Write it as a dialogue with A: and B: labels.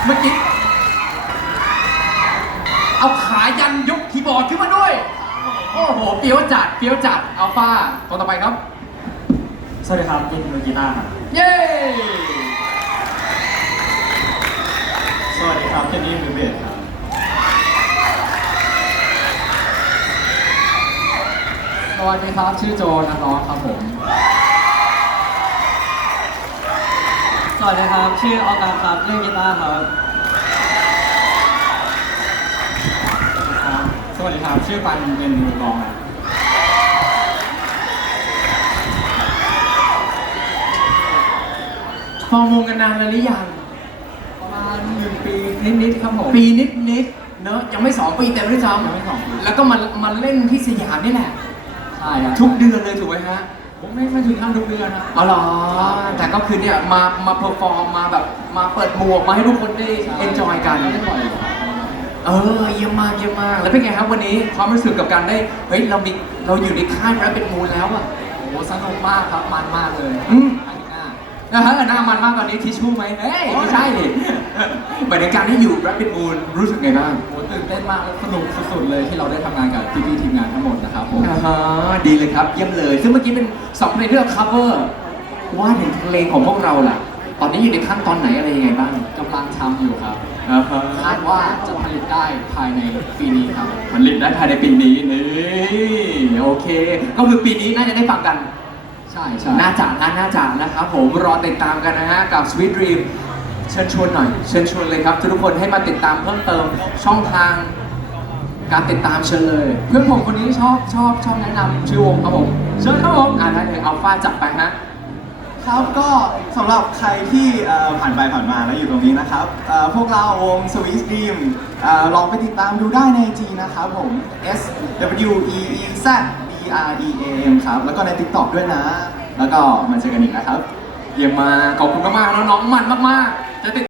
A: เมื่อกี้เอาขายันยกคีย์บอร์ดขึ้นมาด้วยโอ้โหเฟี้ยวจัดเฟี้ยวจัดอัลฟาตัวต่อไปครับ
B: สวัสดีครับยินมือกีตาร์ครับ
A: เย้
B: สวัสดีครับเจนนี่มือเบสครับ
A: สวัสดีครับชื่อโจนักร้องครับผม
B: สวัสดีครับชื่อออกัสครับเล่นกีตาร์ครับสวัสดีครับชื่อปันเป็นมือกลองครับ
A: ฟอร์มวงกันนานแล้วหรือยัง
B: ประมาณ1 ปีนิดๆครับผม
A: ปีนิดๆเนอะยังไม่2 ปีเต็มด้วยซ้ำ
B: ยังไม่2 ปี
A: แล้วก็มาเล่นที่สยามนี่แหละ
B: ใช่ครับ
A: ทุกเดือนเลยถูกไหมฮะ
B: ผมไม่ถึงขั้นทุกเดือนครับ
A: อ๋อเหรอแต่ก็คือเนี่ยมาเพอร์ฟอร์มมาแบบมาเปิดหมวกมาให้ทุกคนได้เอนจอยกัน
B: ไม่บ่อย
A: เยี่ยมมากเยี่ยมมากแล้วเป็นไงครับวันนี้ความรู้สึกกับการได้เฮ้ยเราอยู่ในค่ายแล้วเป็นมูลแล้วอ่ะ
B: โอ้สนุกมากครับมันมากเลย
A: นะฮะหน้ามันมากตอนนี้ทิชชู่ไหมเฮ้ยไม่ใช่ดิหมายถึงการที่อยู่ Rapid Moon รู้สึกไงบ้าง
B: โอ้ตื่นเต้นมากและสนุกสุดๆเลยที่เราได้ทำงานกับพี่ๆทีมงานทั้งหมดนะครับผม
A: ดีเลยครับเยี่ยมเลยซึ่งเมื่อกี้เป็น2 เพลงที่เรา cover ว่าถึงเพลงของพวกเราล่ะตอนนี้อยู่ในขั้นตอนไหนอะไรยังไงบ้าง
B: กำลังทำอยู่ครับคาดว่าจะผลิตได้ภายในปีนี้ครับ
A: ผลิตได้ภายในปีนี้นี่โอเคก็คือปีนี้น่าจะได้ฟังกัน
B: ใช่
A: น่าจะนะครับผมรอติดตามกันนะฮะกับ Sweet Dream เชิญชวนหน่อยเชิญชวนเลยครับทุกคนให้มาติดตามเพิ่มเติมช่องทางการติดตามเชิญเลย
B: เพื่อนผมคนนี้ชอบแนะนำชื่อวงครับผม
A: เชิญครับผมได้เลยอัลฟาจับไปฮะ
C: ครับก็สำหรับใครที่ผ่านไปผ่านมาแล้วอยู่ตรงนี้นะครับพวกเราวง Sweet Dream ลองไปติดตามดูได้ใน G นะครับผม SWEEZDREAM ครับแล้วก็ใน TikTok ด้วยนะแล้วก็มาเจอกันอีกนะครับ
A: เยี่ยมมากขอบคุณมากๆน้องๆมันมากๆจะติด